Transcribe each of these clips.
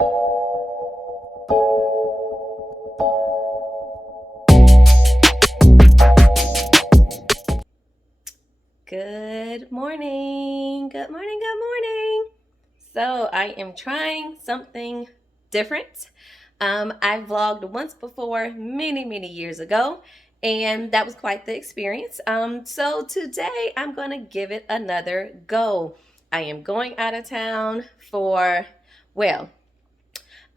Good morning. Good morning. Good morning. So I am trying something different. I vlogged once before, many years ago, and that was quite the experience. So today I'm going to give it another go. I am going out of town well,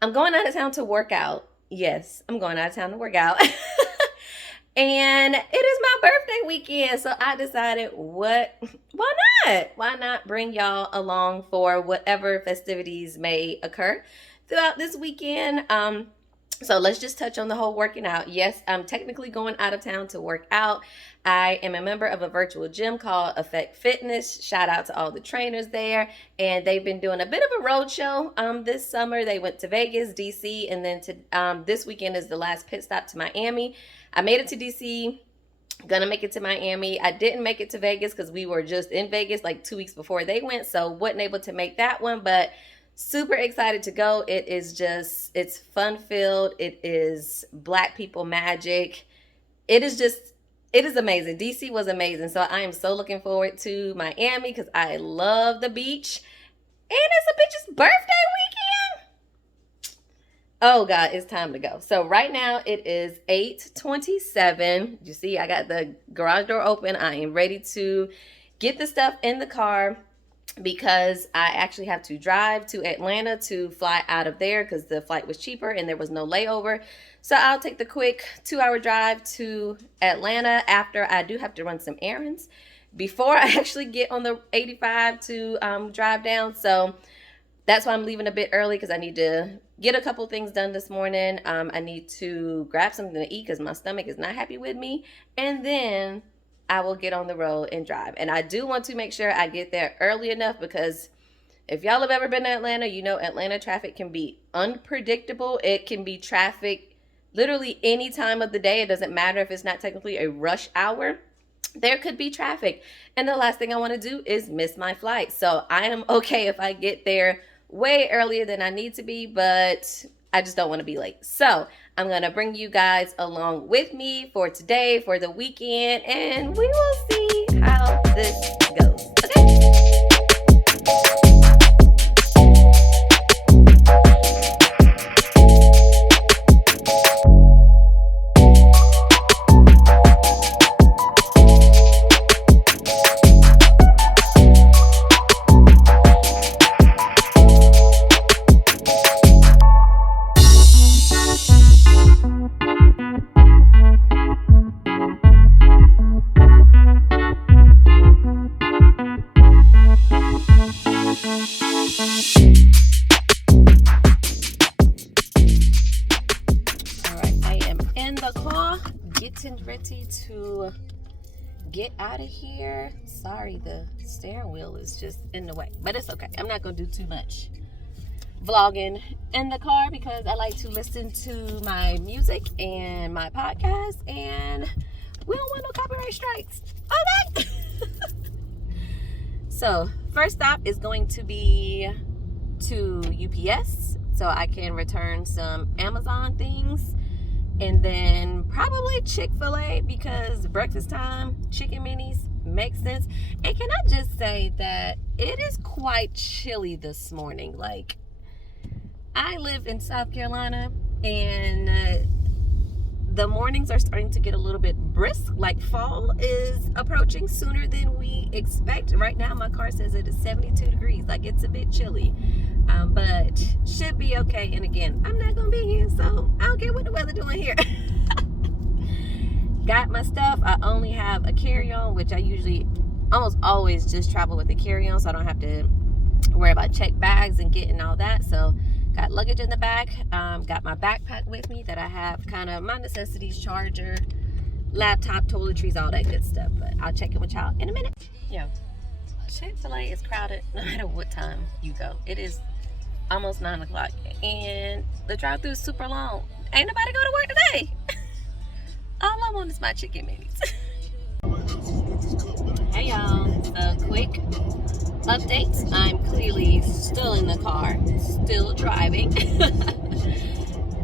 I'm going out of town to work out. Yes, I'm going out of town to work out. And it is my birthday weekend, so I decided, why not? Why not bring y'all along for whatever festivities may occur throughout this weekend? So let's just touch on the whole working out. Yes, I'm technically going out of town to work out. I am a member of a virtual gym called Effect Fitness. Shout out to all the trainers there. And they've been doing a bit of a road show this summer. They went to Vegas, DC, and then this weekend is the last pit stop to Miami. I made it to DC, gonna make it to Miami. I didn't make it to Vegas because we were just in Vegas like 2 weeks before they went, so wasn't able to make that one, but super excited to go. It's fun filled. It is Black people magic. It is amazing. DC was amazing. So I am so looking forward to Miami because I love the beach. And it's a bitch's birthday weekend. Oh God, it's time to go. So right now it is 8:27. You see, I got the garage door open. I am ready to get the stuff in the car because I actually have to drive to Atlanta to fly out of there because the flight was cheaper and there was no layover. So I'll take the quick 2-hour drive to Atlanta after I do have to run some errands before I actually get on the 85 to drive down. So that's why I'm leaving a bit early because I need to get a couple things done this morning. I need to grab something to eat because my stomach is not happy with me. And then I will get on the road and drive. And I do want to make sure I get there early enough because if y'all have ever been to Atlanta, you know Atlanta traffic can be unpredictable. It can be traffic literally any time of the day. It doesn't matter if it's not technically a rush hour. There could be traffic. And the last thing I want to do is miss my flight. So I am okay if I get there way earlier than I need to be, but I just don't want to be late. So I'm going to bring you guys along with me for today, for the weekend, and we will see how this goes. Okay? Ready to get out of here. Sorry, the steering wheel is just in the way, but it's okay. I'm not gonna do too much vlogging in the car because I like to listen to my music and my podcast, and we don't want no copyright strikes. Okay. So first stop is going to be to UPS so I can return some Amazon things. And then probably Chick-fil-A because breakfast time, chicken minis makes sense. And can I just say that it is quite chilly this morning. Like, I live in South Carolina and the mornings are starting to get a little bit brisk. Like fall is approaching sooner than we expect. Right now my car says it is 72 degrees. Like it's a bit chilly. But should be okay. And again, I'm not gonna be here, so I don't care what the weather doing here. Got my stuff. I only have a carry-on, which I usually almost always just travel with a carry-on, so I don't have to worry about check bags and getting all that. So got luggage in the back. Got my backpack with me that I have kind of my necessities, charger, laptop, toiletries, all that good stuff. But I'll check in with y'all in a minute. Yo, Chick-fil-A is crowded no matter what time you go. It is almost 9 o'clock and the drive-thru is super long. Ain't nobody go to work today. All I want is my chicken minis. Hey y'all, quick updates. I'm clearly still in the car, still driving.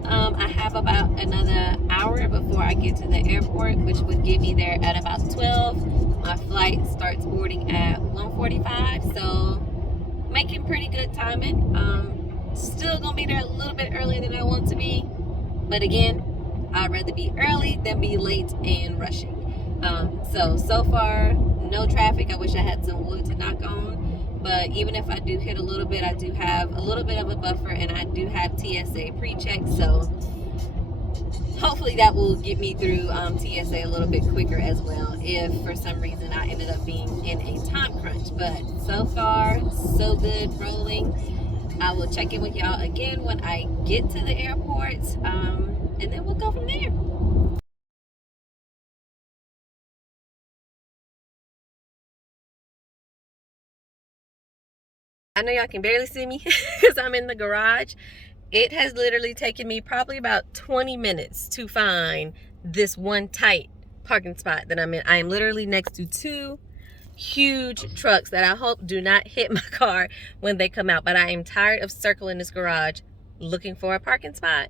I have about another hour before I get to the airport, which would get me there at about 12. My flight starts boarding at 1:45, so making pretty good timing. Still gonna be there a little bit earlier than I want to be, but again, I'd rather be early than be late and rushing. So far, no traffic. I wish I had some wood to knock on, but even if I do hit a little bit, I do have a little bit of a buffer, and I do have TSA pre-check, so hopefully that will get me through TSA a little bit quicker as well, if for some reason I ended up being in a time crunch. But so far, so good, rolling. I will check in with y'all again when I get to the airport, and then we'll go from there. I know y'all can barely see me because I'm in the garage. It has literally taken me probably about 20 minutes to find this one tight parking spot that I'm in. I am literally next to two huge trucks that I hope do not hit my car when they come out, but I am tired of circling this garage looking for a parking spot.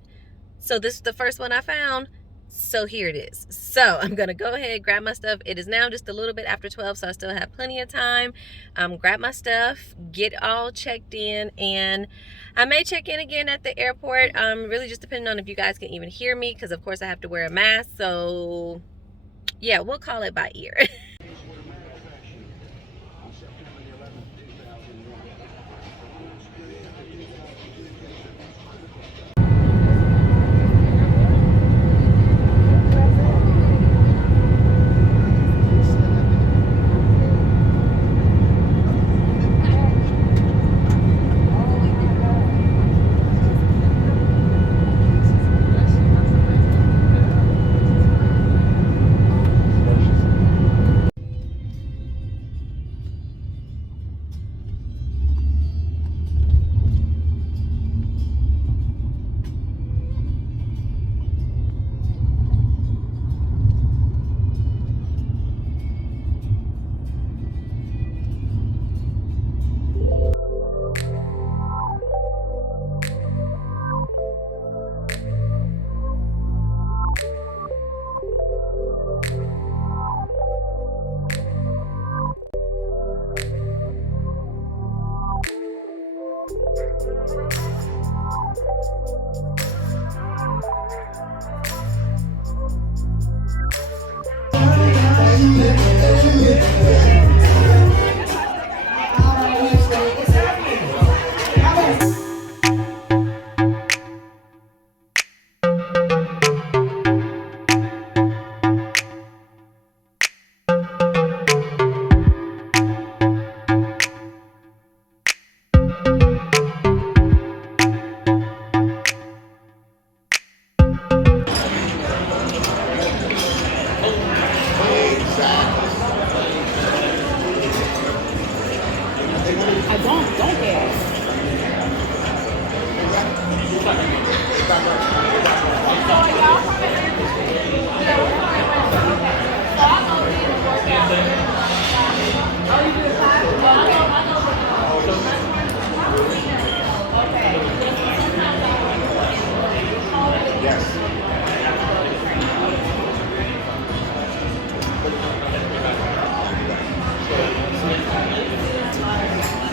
So this is the first one I found, so here it is. So I'm gonna go ahead, grab my stuff. It is now just a little bit after 12, so I still have plenty of time. Grab my stuff, get all checked in, and I may check in again at the airport, really just depending on if you guys can even hear me, because of course I have to wear a mask. So yeah, we'll call it by ear.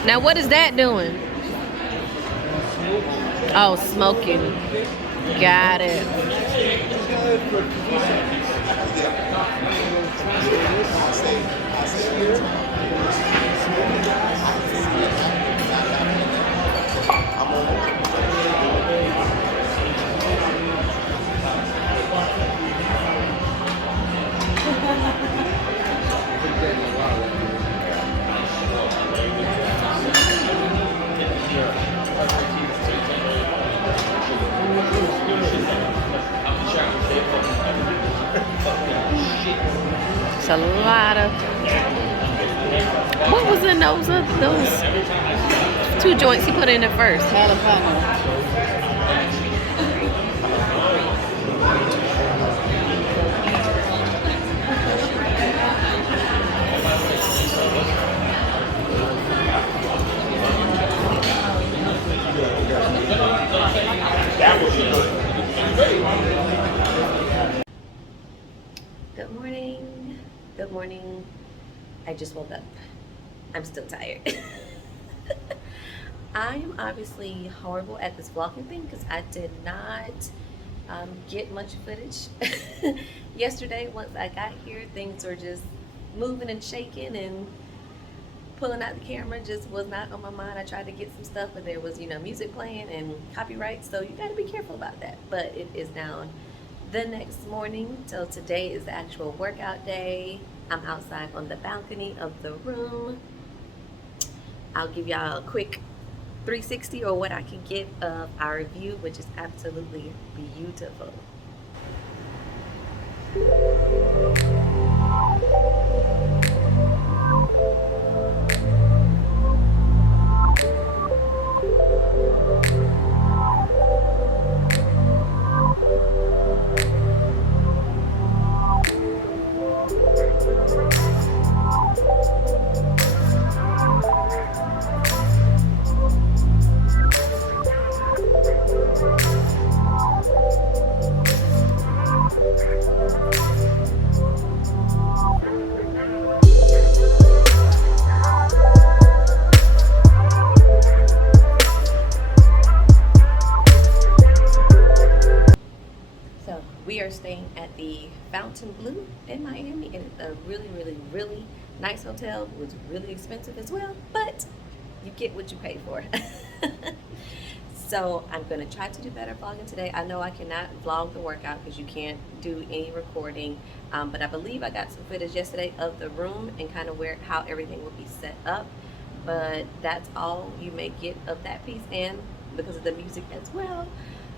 Now what is that doing? Oh, smoking. Got it. It's a lot of... What was in those two joints he put in at first? Jalapeno. Good morning. Good morning. I just woke up. I'm still tired. I am obviously horrible at this vlogging thing because I did not get much footage yesterday. Once I got here, things were just moving and shaking, and pulling out the camera just was not on my mind. I tried to get some stuff, but there was, music playing and copyright, so you got to be careful about that. But it is now the next morning, so today is the actual workout day. I'm outside on the balcony of the room. I'll give y'all a quick 360 or what I can get of our view, which is absolutely beautiful. We are staying at the Fontainebleau in Miami, and it's a really, really, really nice hotel. It was really expensive as well, but you get what you pay for. So I'm going to try to do better vlogging today. I know I cannot vlog the workout because you can't do any recording, but I believe I got some footage yesterday of the room and kind of how everything will be set up. But that's all you may get of that piece, and because of the music as well.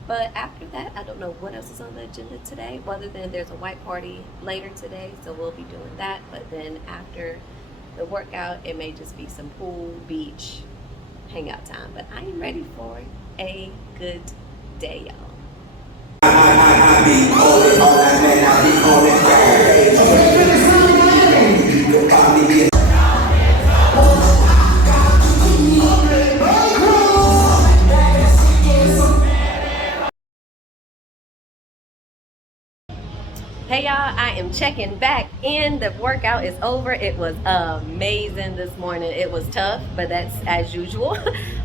But after that, I don't know what else is on the agenda today, other than there's a white party later today, so we'll be doing that. But then after the workout, it may just be some pool, beach, hangout time. But I am ready for a good day, y'all. Hey y'all, I am checking back in. The workout is over. It was amazing this morning. It was tough, but that's as usual.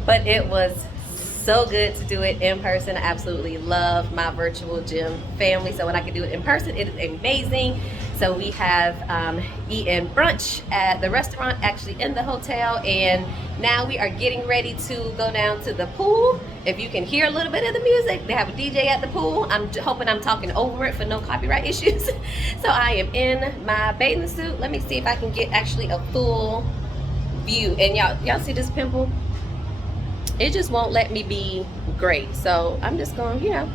But it was so good to do it in person. I absolutely love my virtual gym family. So when I can do it in person, it is amazing. So we have eaten brunch at the restaurant, actually in the hotel, and now we are getting ready to go down to the pool. If you can hear a little bit of the music, they have a DJ at the pool. I'm hoping I'm talking over it for no copyright issues. So I am in my bathing suit. Let me see if I can get actually a full view. And y'all see this pimple? It just won't let me be great. So I'm just going, I'm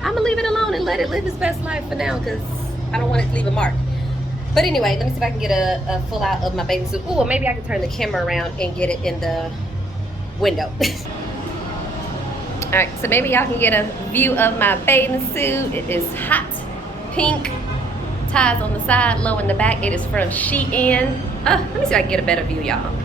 gonna leave it alone and let it live its best life for now, because I don't want it to leave a mark. But anyway, let me see if I can get a full out of my bathing suit. Or maybe I can turn the camera around and get it in the window. All right, so maybe y'all can get a view of my bathing suit. It is hot pink, ties on the side, low in the back. It is from Shein. Let me see if I can get a better view, y'all.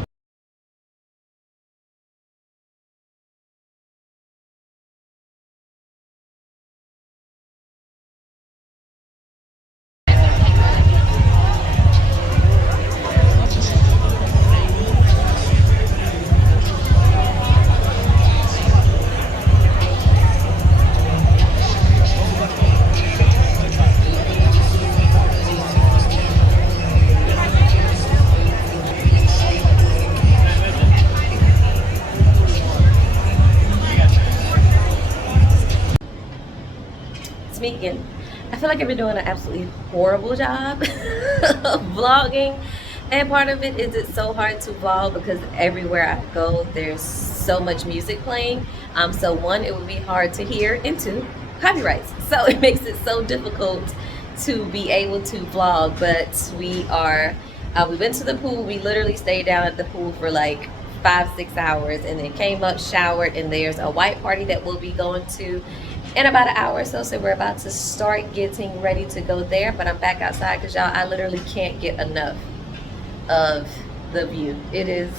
Speaking, I feel like I've been doing an absolutely horrible job of vlogging, and part of it is it's so hard to vlog because everywhere I go there's so much music playing. So one, it would be hard to hear, and two, copyrights. So it makes it so difficult to be able to vlog. But we went to the pool. We literally stayed down at the pool for like 5-6 hours, and then came up, showered, and there's a white party that we'll be going to in about an hour or so. So we're about to start getting ready to go there. But I'm back outside because y'all, I literally can't get enough of the view. It is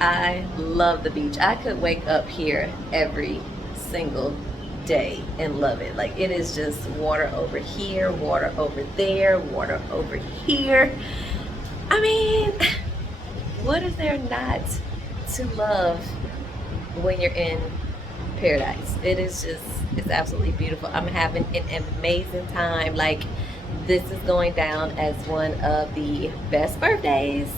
I love the beach. I could wake up here every single day and love it. Like, it is just water over here, water over there, water over here. I mean, what is there not to love when you're in paradise? It is just, it's absolutely beautiful. I'm having an amazing time. Like, this is going down as one of the best birthdays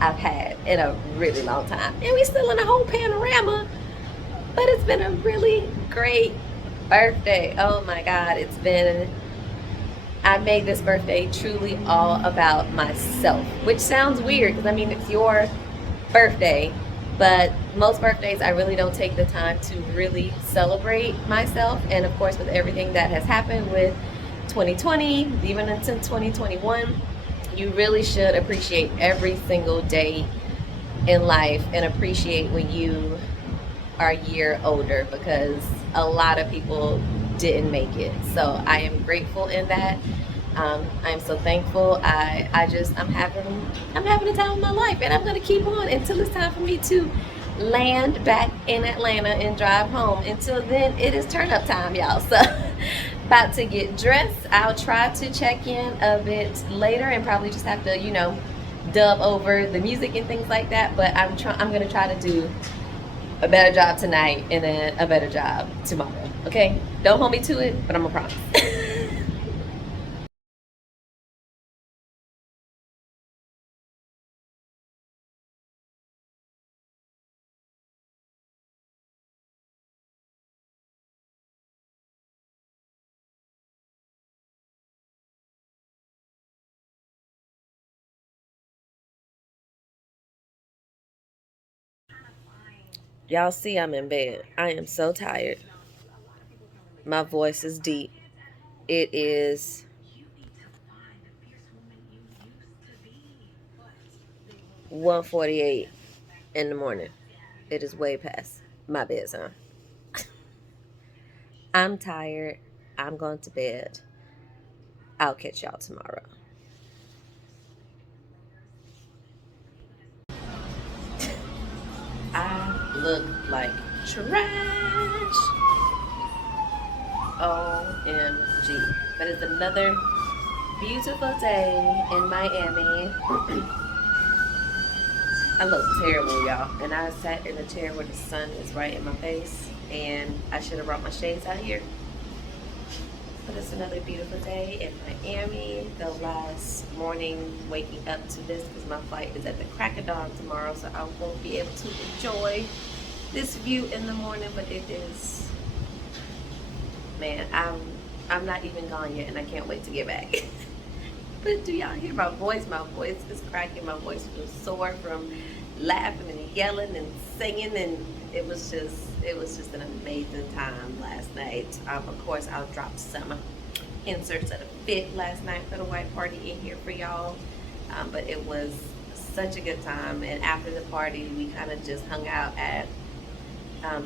I've had in a really long time. And we still in a whole panorama, but it's been a really great birthday. Oh my God, it's been, I made this birthday truly all about myself, which sounds weird because I mean, it's your birthday, but most birthdays I really don't take the time to really celebrate myself. And of course, with everything that has happened with 2020, even into 2021, you really should appreciate every single day in life and appreciate when you are a year older, because a lot of people didn't make it. So I am grateful in that. I'm so thankful. I'm having a time of my life, and I'm gonna keep on until it's time for me to land back in Atlanta and drive home. Until then, it is turn up time, y'all. So about to get dressed. I'll try to check in a bit later and probably just have to, dub over the music and things like that. But I'm gonna try to do a better job tonight and then a better job tomorrow. Okay? Don't hold me to it, but I'm gonna promise. Y'all see I'm in bed. I am so tired. My voice is deep. It is 1:48 in the morning. It is way past my bedtime. I'm tired. I'm going to bed. I'll catch y'all tomorrow. I look like trash. OMG. But it's another beautiful day in Miami. I look terrible, y'all. And I sat in a chair where the sun is right in my face. And I should have brought my shades out here. But it's another beautiful day in Miami. The last morning waking up to this because my flight is at the crack of dawn tomorrow. So I won't be able to enjoy this view in the morning. But it is, man, I'm not even gone yet. And I can't wait to get back. But do y'all hear my voice? My voice is cracking. My voice was sore from laughing and yelling and singing, and it was just an amazing time last night. Of course, I'll drop some inserts of the fit last night for the white party in here for y'all. But it was such a good time, and after the party, we kind of just hung out at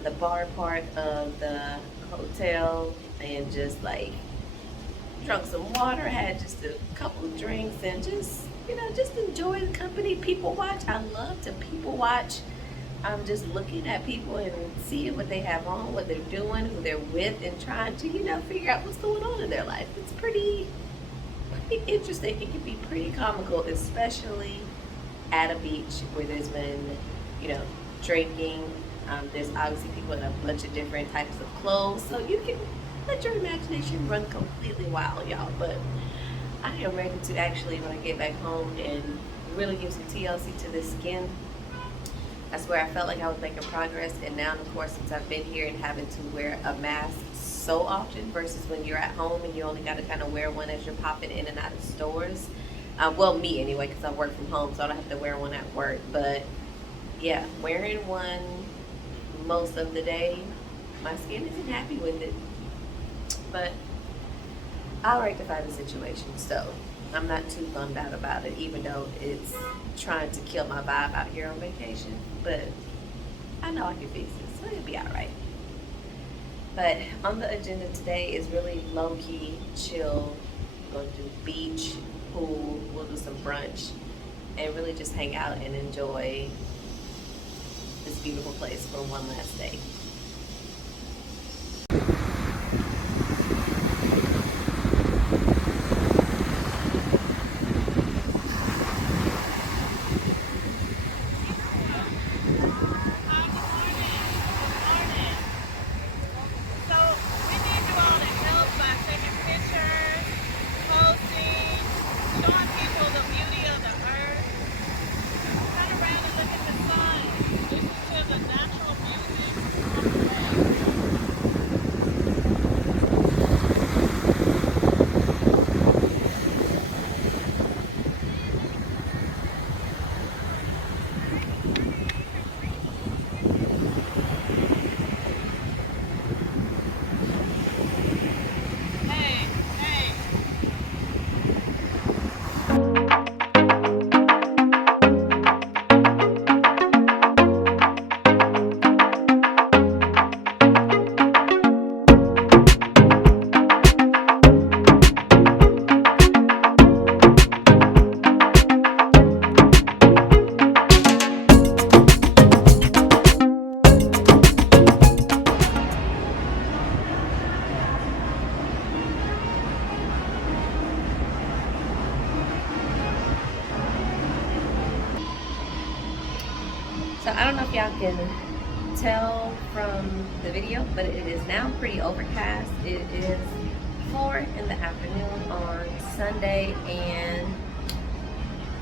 the bar part of the hotel and just like drunk some water, had just a couple of drinks, and just enjoy the company. People watch. I love to people watch. I'm just looking at people and seeing what they have on, what they're doing, who they're with, and trying to, figure out what's going on in their life. It's pretty interesting. It can be pretty comical, especially at a beach where there's been, drinking. There's obviously people in a bunch of different types of clothes, so you can let your imagination run completely wild, y'all. But I am ready to actually, when I get back home, and really give some TLC to this skin. That's where I felt like I was making progress. And now, of course, since I've been here and having to wear a mask so often versus when you're at home and you only got to kind of wear one as you're popping in and out of stores. Well, me anyway, because I work from home, so I don't have to wear one at work. But yeah, wearing one most of the day, my skin isn't happy with it. But I'll rectify the situation, so I'm not too bummed out about it, even though it's trying to kill my vibe out here on vacation. But I know I can fix it, so it'll be all right. But on the agenda today is really low-key, chill. We're going to do beach, pool, we'll do some brunch, and really just hang out and enjoy this beautiful place for one last day. So I don't know if y'all can tell from the video, but it is now pretty overcast. It is 4 in the afternoon on Sunday, and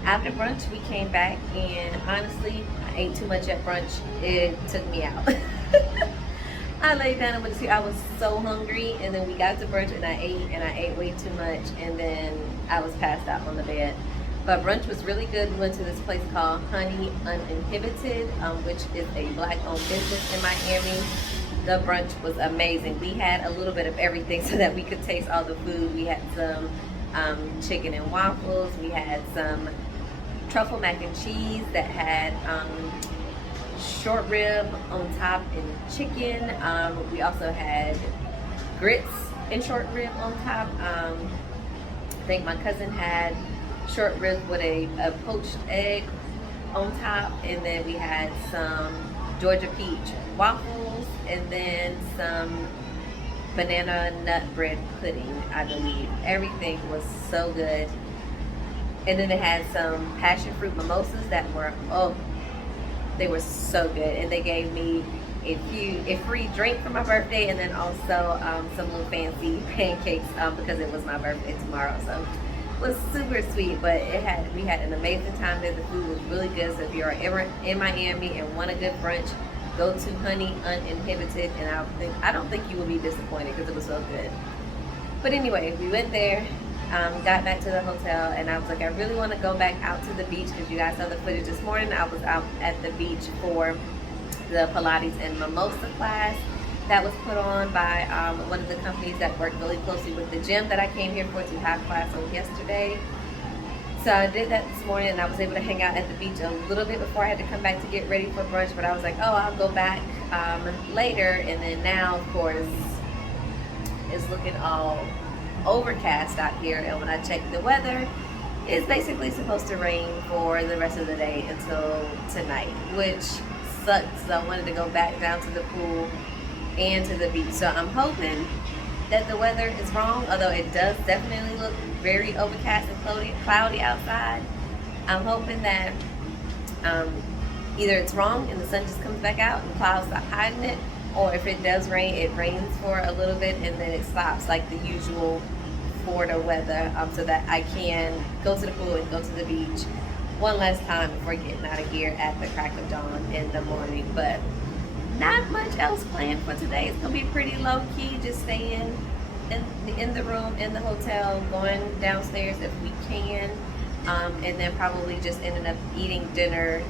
after brunch we came back, and honestly I ate too much at brunch. It took me out. I laid down and went to sleep. I was so hungry, and then we got to brunch and I ate way too much, and then I was passed out on the bed. But brunch was really good. We went to this place called Honey Uninhibited, which is a black-owned business in Miami. The brunch was amazing. We had a little bit of everything so that we could taste all the food. We had some chicken and waffles. We had some truffle mac and cheese that had short rib on top and chicken. We also had grits and short rib on top. I think my cousin had short ribs with a poached egg on top, and then we had some Georgia peach waffles, and then some banana nut bread pudding, I believe. Everything was so good. And then they had some passion fruit mimosas that were, oh, they were so good. And they gave me a free drink for my birthday, and then also some little fancy pancakes because it was my birthday tomorrow. So was super sweet, but we had an amazing time there. The food was really good. So if you're in Miami and want a good brunch, go to Honey Uninhibited, and I don't think you will be disappointed because it was so good. But anyway, we went there, got back to the hotel, and I was like, I really want to go back out to the beach because you guys saw the footage this morning. I was out at the beach for the Pilates and Mimosa class that was put on by one of the companies that work really closely with the gym that I came here for to have class on yesterday. So I did that this morning, and I was able to hang out at the beach a little bit before I had to come back to get ready for brunch. But I was like, oh, I'll go back later. And then now, of course, it's looking all overcast out here. And when I checked the weather, it's basically supposed to rain for the rest of the day until tonight, which sucks. So I wanted to go back down to the pool and to the beach. So I'm hoping that the weather is wrong, although it does definitely look very overcast and cloudy outside. I'm hoping that either it's wrong and the sun just comes back out and clouds stop hiding it, or if it does rain, it rains for a little bit and then it stops like the usual Florida weather, so that I can go to the pool and go to the beach one last time before getting out of here at the crack of dawn in the morning. But not much else planned for today. It's gonna be pretty low key, just staying in the room in the hotel, going downstairs if we can, and then probably just ending up eating dinner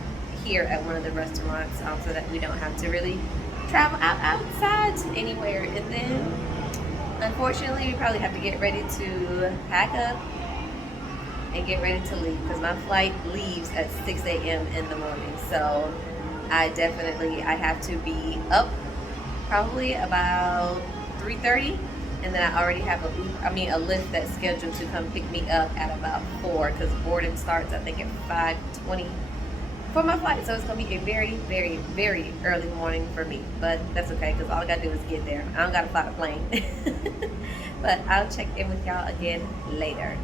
here at one of the restaurants, so that we don't have to really travel outside to anywhere. And then unfortunately we probably have to get ready to pack up and get ready to leave because my flight leaves at 6 a.m. in the morning. So I have to be up probably about 3:30, and then I already have a Lyft that's scheduled to come pick me up at about 4 because boarding starts I think at 5:20 for my flight. So it's gonna be a very, very, very early morning for me. But that's okay, because all I gotta do is get there. I don't gotta fly the plane. But I'll check in with y'all again later.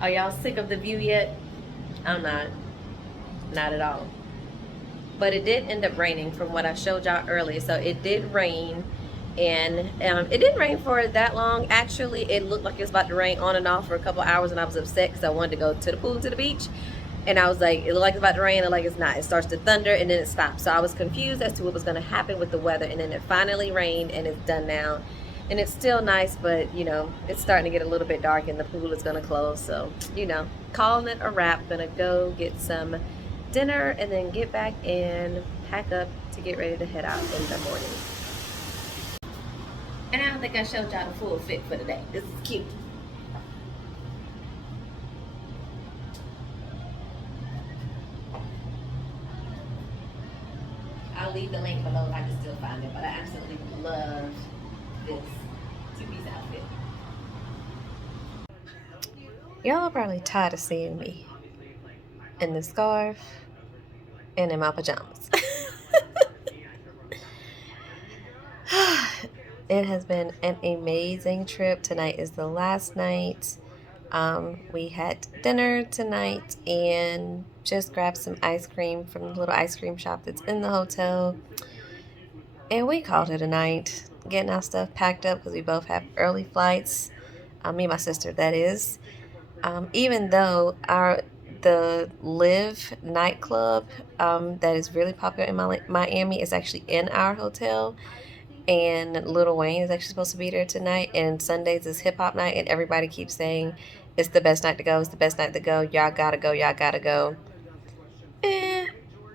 Are y'all sick of the view yet? I'm not. Not at all. But it did end up raining from what I showed y'all earlier. So it did rain, and it didn't rain for that long. Actually, it looked like it was about to rain on and off for a couple hours, and I was upset because I wanted to go to the pool, to the beach. And I was like, it looked like it's about to rain, and like it's not. It starts to thunder, and then it stops. So I was confused as to what was going to happen with the weather, and then it finally rained, and it's done now. And it's still nice, but, you know, it's starting to get a little bit dark, and the pool is going to close. So, you know, calling it a wrap. Going to go get some dinner, and then get back and pack up to get ready to head out in the morning. And I don't think I showed y'all the full fit for today. This is cute. I'll leave the link below if I can still find it, but I absolutely love this two-piece outfit. Y'all are probably tired of seeing me in the scarf and in my pajamas. It has been an amazing trip. Tonight is the last night. We had dinner tonight and just grabbed some ice cream from the little ice cream shop that's in the hotel. And we called it a night, getting our stuff packed up because we both have early flights. Me and my sister, that is. Even though the Live nightclub that is really popular in Miami is actually in our hotel, and Lil Wayne is actually supposed to be there tonight, and Sundays is hip hop night, and everybody keeps saying it's the best night to go, it's the best night to go, y'all gotta go, y'all gotta go.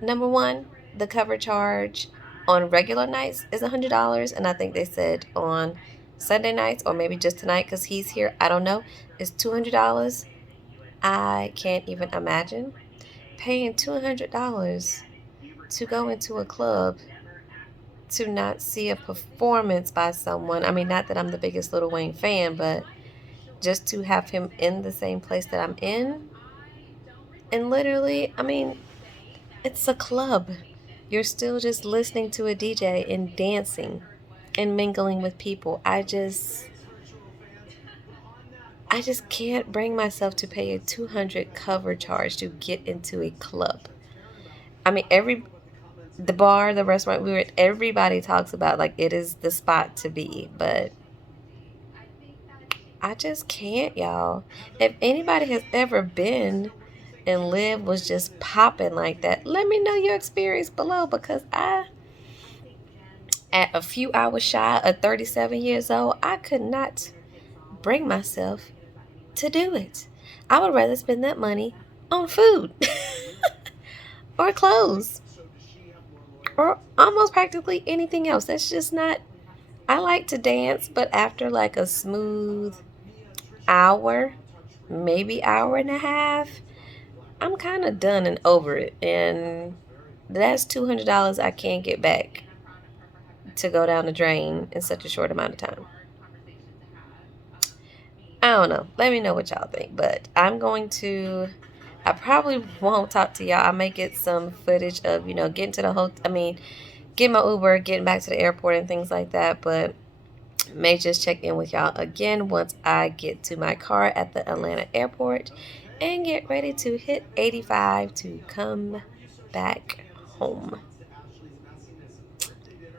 Number one, the cover charge on regular nights is $100, and I think they said on Sunday nights, or maybe just tonight because he's here, I don't know, is $200. I can't even imagine paying $200 to go into a club to not see a performance by someone. I mean, not that I'm the biggest Lil Wayne fan, but just to have him in the same place that I'm in. And literally, I mean, it's a club. You're still just listening to a DJ and dancing and mingling with people. I just can't bring myself to pay a $200 cover charge to get into a club. I mean, the bar, the restaurant we were at, everybody talks about like it is the spot to be, but I just can't, y'all. If anybody has ever been and Live was just popping like that, let me know your experience below, because at a few hours shy of 37 years old, I could not bring myself to do it. I would rather spend that money on food or clothes or almost practically anything else. That's just not, I like to dance, but after like a smooth hour, maybe hour and a half, I'm kind of done and over it. And that's $200 I can't get back to go down the drain in such a short amount of time. I don't know. Let me know what y'all think. But I probably won't talk to y'all. I may get some footage of, getting to the hotel. Getting my Uber, getting back to the airport and things like that. But may just check in with y'all again once I get to my car at the Atlanta airport and get ready to hit 85 to come back home.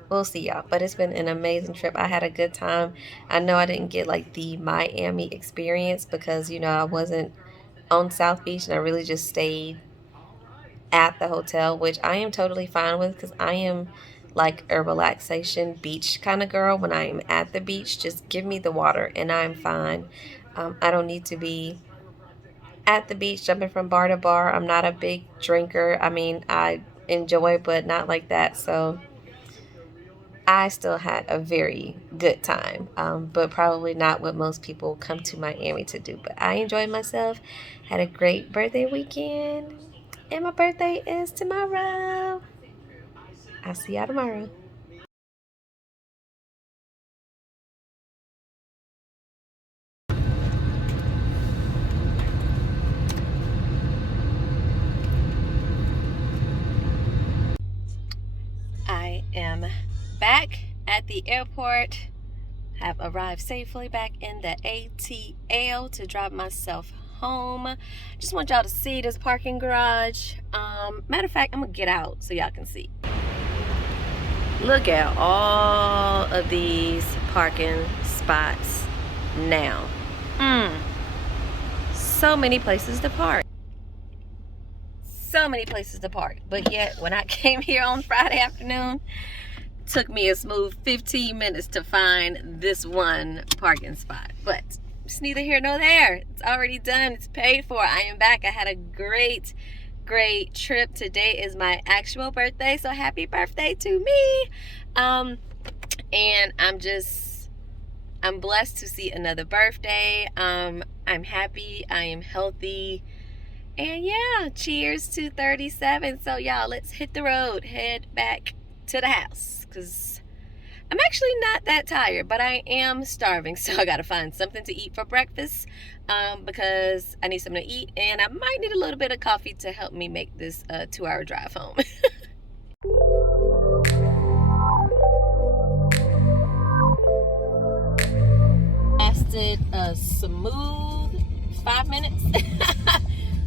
We'll see y'all, but it's been an amazing trip. I had a good time. I know I didn't get like the Miami experience because I wasn't on South Beach, and I really just stayed at the hotel, which I am totally fine with because I am like a relaxation beach kind of girl. When I am at the beach, just give me the water and I'm fine. I don't need to be at the beach jumping from bar to bar. I'm not a big drinker. I enjoy, but not like that. So I still had a very good time, but probably not what most people come to Miami to do. But I enjoyed myself, had a great birthday weekend, and my birthday is tomorrow. I'll see y'all tomorrow. back at the airport. Have arrived safely back in the ATL to drop myself home. Just want y'all to see this parking garage. Matter of fact, I'm gonna get out so y'all can see. Look at all of these parking spots now. So many places to park. So many places to park. But yet, when I came here on Friday afternoon, took me a smooth 15 minutes to find this one parking spot. But it's neither here nor there. It's already done. It's paid for. I am back. I had a great trip. Today is my actual birthday, so happy birthday to me. And I'm blessed to see another birthday. I'm happy. I am healthy. And yeah, cheers to 37. So y'all, let's hit the road, head back to the house, because I'm actually not that tired, but I am starving, so I gotta find something to eat for breakfast, because I need something to eat, and I might need a little bit of coffee to help me make this 2-hour drive home. Lasted a smooth 5 minutes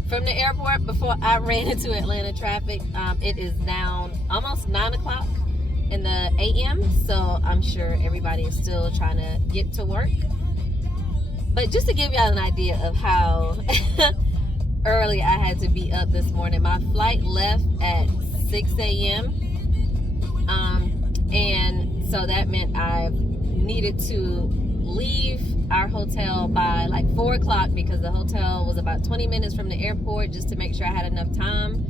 from the airport before I ran into Atlanta traffic. It is now almost 9 o'clock in the AM, so I'm sure everybody is still trying to get to work. But just to give y'all an idea of how early I had to be up this morning, my flight left at 6 a.m. And so that meant I needed to leave our hotel by like 4 o'clock, because the hotel was about 20 minutes from the airport, just to make sure I had enough time.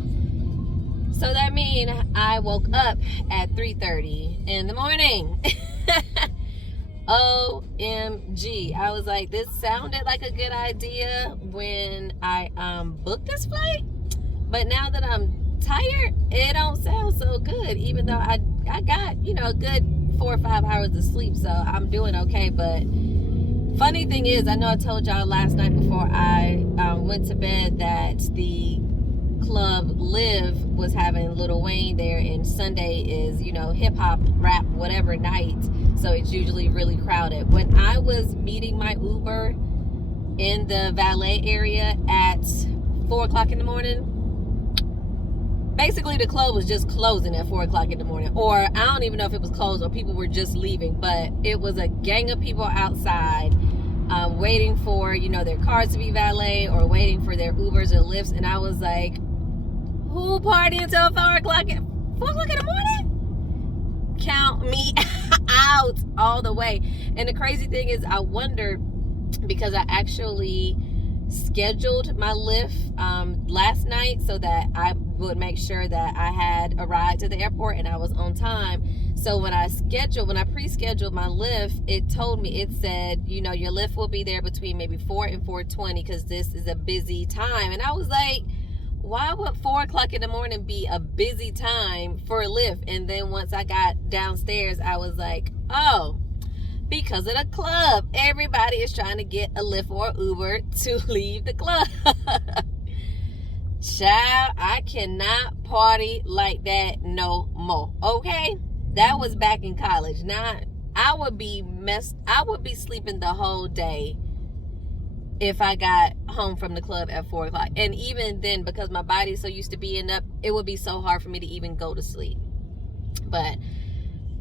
So that means I woke up at 3:30 in the morning. OMG. I was like, this sounded like a good idea when I booked this flight, but now that I'm tired, it don't sound so good, even though I got, a good 4 or 5 hours of sleep, so I'm doing okay. But funny thing is, I know I told y'all last night before I went to bed that the club Live was having Lil Wayne there, and Sunday is, hip hop, rap, whatever night, so it's usually really crowded. When I was meeting my Uber in the valet area at 4 o'clock in the morning, basically the club was just closing at 4 o'clock in the morning, or I don't even know if it was closed or people were just leaving, but it was a gang of people outside waiting for, their cars to be valet, or waiting for their Ubers or Lyfts. And I was like, who partying until 4 o'clock in the morning? Count me out all the way. And the crazy thing is, I wondered, because I actually scheduled my Lyft last night so that I would make sure that I had a ride to the airport and I was on time. So when I pre-scheduled my Lyft, it said, your Lyft will be there between maybe 4 and 4:20, because this is a busy time. And I was like, why would 4 o'clock in the morning be a busy time for a Lyft? And then once I got downstairs, I was like, oh, because of the club. Everybody is trying to get a Lyft or Uber to leave the club. Child, I cannot party like that no more. Okay? That was back in college. Now, I would be sleeping the whole day if I got home from the club at 4 o'clock. And even then, because my body's so used to being up, it would be so hard for me to even go to sleep. But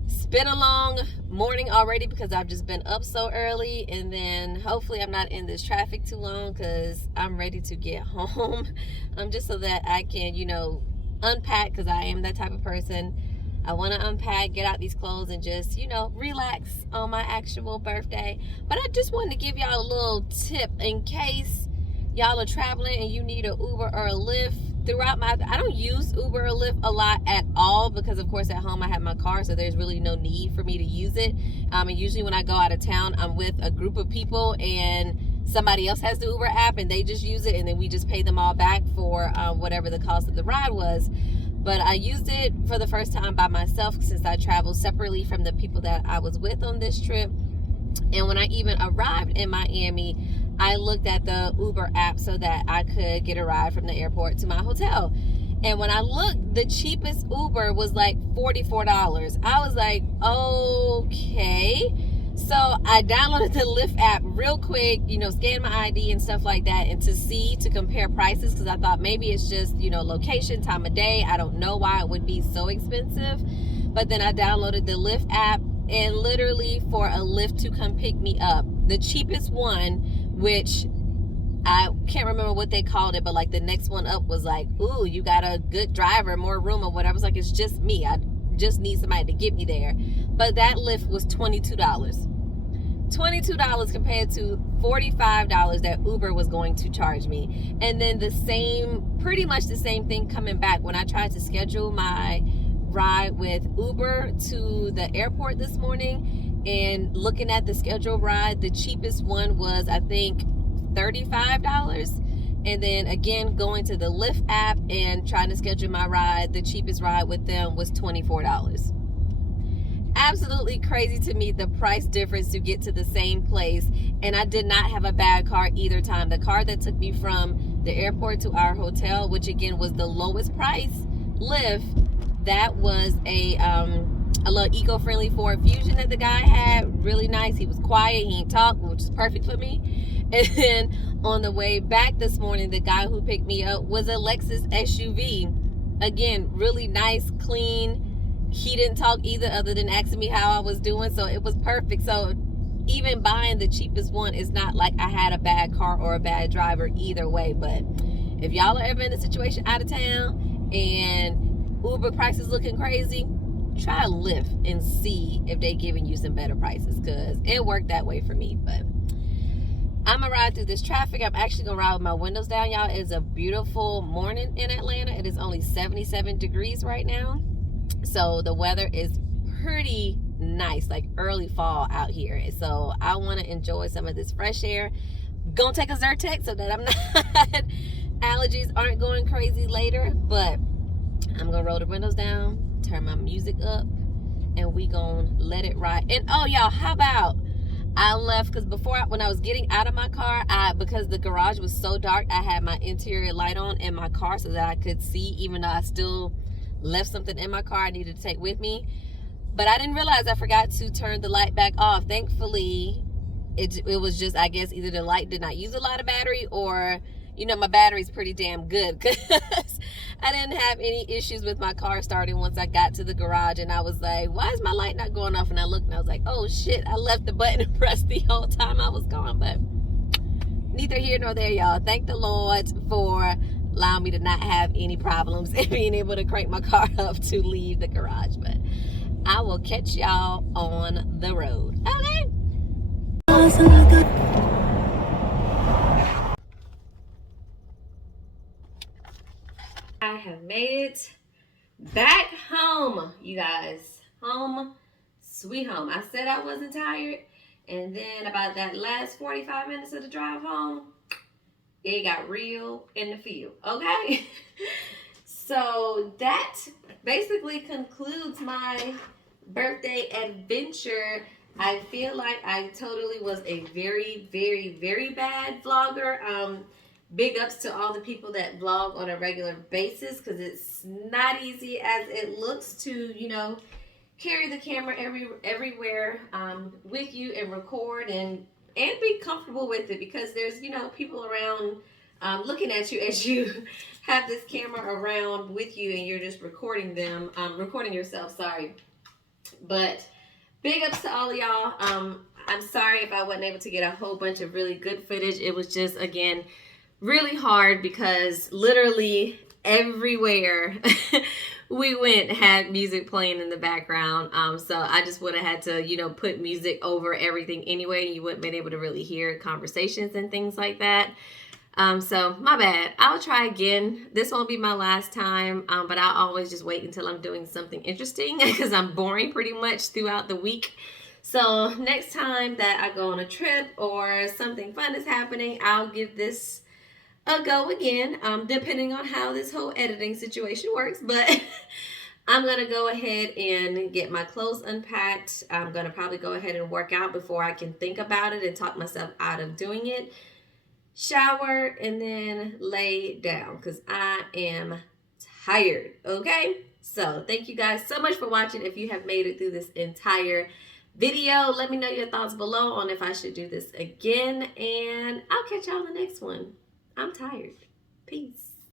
it's been a long morning already, because I've just been up so early, and then hopefully I'm not in this traffic too long, because I'm ready to get home. Just so that I can, unpack, because I am that type of person. I want to unpack, get out these clothes, and just, relax on my actual birthday. But I just wanted to give y'all a little tip in case y'all are traveling and you need an Uber or a Lyft. I don't use Uber or Lyft a lot at all, because of course at home I have my car, so there's really no need for me to use it. And usually when I go out of town, I'm with a group of people, and somebody else has the Uber app and they just use it, and then we just pay them all back for whatever the cost of the ride was. But I used it for the first time by myself, since I traveled separately from the people that I was with on this trip. And when I even arrived in Miami, I looked at the Uber app so that I could get a ride from the airport to my hotel. And when I looked, the cheapest Uber was like $44. I was like, okay. So I downloaded the Lyft app real quick, scanned my ID and stuff like that, and to compare prices, because I thought maybe it's just, location, time of day. I don't know why it would be so expensive. But then I downloaded the Lyft app, and literally for a Lyft to come pick me up, the cheapest one, which I can't remember what they called it, but like the next one up was like, ooh, you got a good driver, more room or whatever. I was like, it's just me. I just need somebody to get me there. But that Lyft was $22. $22 compared to $45 that Uber was going to charge me. And then pretty much the same thing coming back when I tried to schedule my ride with Uber to the airport this morning, and looking at the scheduled ride, the cheapest one was, I think, $35. And then again, going to the Lyft app and trying to schedule my ride, the cheapest ride with them was $24. Absolutely crazy to me, the price difference to get to the same place. And I did not have a bad car either time. The car that took me from the airport to our hotel, which again was the lowest price Lyft, that was a little eco-friendly Ford Fusion that the guy had. Really nice. He was quiet. He didn't talk, which is perfect for me. And then on the way back this morning, the guy who picked me up was a Lexus SUV. Again, really nice, clean. He didn't talk either, other than asking me how I was doing. So it was perfect. So even buying the cheapest one, it's not like I had a bad car or a bad driver either way. But if y'all are ever in a situation out of town and Uber prices looking crazy, try Lyft and see if they giving you some better prices, because it worked that way for me. But I'm gonna ride through this traffic. I'm actually gonna ride with my windows down, y'all. It's a beautiful morning in Atlanta. It is only 77 degrees right now, so the weather is pretty nice, like early fall out here. So I want to enjoy some of this fresh air. Gonna take a Zyrtec so that I'm not allergies aren't going crazy later. But I'm gonna roll the windows down, turn my music up, and we gonna let it ride. And oh y'all, how about I left, because when I was getting out of my car, because the garage was so dark, I had my interior light on in my car so that I could see, even though I still left something in my car I needed to take with me. But I didn't realize I forgot to turn the light back off. Thankfully, it was just, I guess, either the light did not use a lot of battery, or my battery's pretty damn good, because I didn't have any issues with my car starting once I got to the garage. And I was like, why is my light not going off? And I looked and I was like, oh shit, I left the button pressed the whole time I was gone. But neither here nor there, y'all. Thank the Lord for allowing me to not have any problems and being able to crank my car up to leave the garage. But I will catch y'all on the road. Okay. I have made it back home, you guys. Home, sweet home. I said I wasn't tired, and then about that last 45 minutes of the drive home, it got real in the field, okay? So that basically concludes my birthday adventure. I feel like I totally was a very, very, very bad vlogger. Big ups to all the people that vlog on a regular basis, because it's not easy as it looks to, carry the camera everywhere with you and record and be comfortable with it, because there's, people around looking at you as you have this camera around with you and you're just recording yourself, sorry. But big ups to all of y'all. I'm sorry if I wasn't able to get a whole bunch of really good footage. It was just, again, really hard, because literally everywhere we went had music playing in the background. So I just would have had to, put music over everything anyway. You wouldn't been able to really hear conversations and things like that. So my bad. I'll try again. This won't be my last time, but I'll always just wait until I'm doing something interesting, because I'm boring pretty much throughout the week. So next time that I go on a trip or something fun is happening, I'll give this a go again, depending on how this whole editing situation works. But I'm going to go ahead and get my clothes unpacked. I'm going to probably go ahead and work out before I can think about it and talk myself out of doing it. Shower and then lay down, because I am tired, okay? So thank you guys so much for watching. If you have made it through this entire video, let me know your thoughts below on if I should do this again, and I'll catch y'all in the next one. I'm tired. Peace.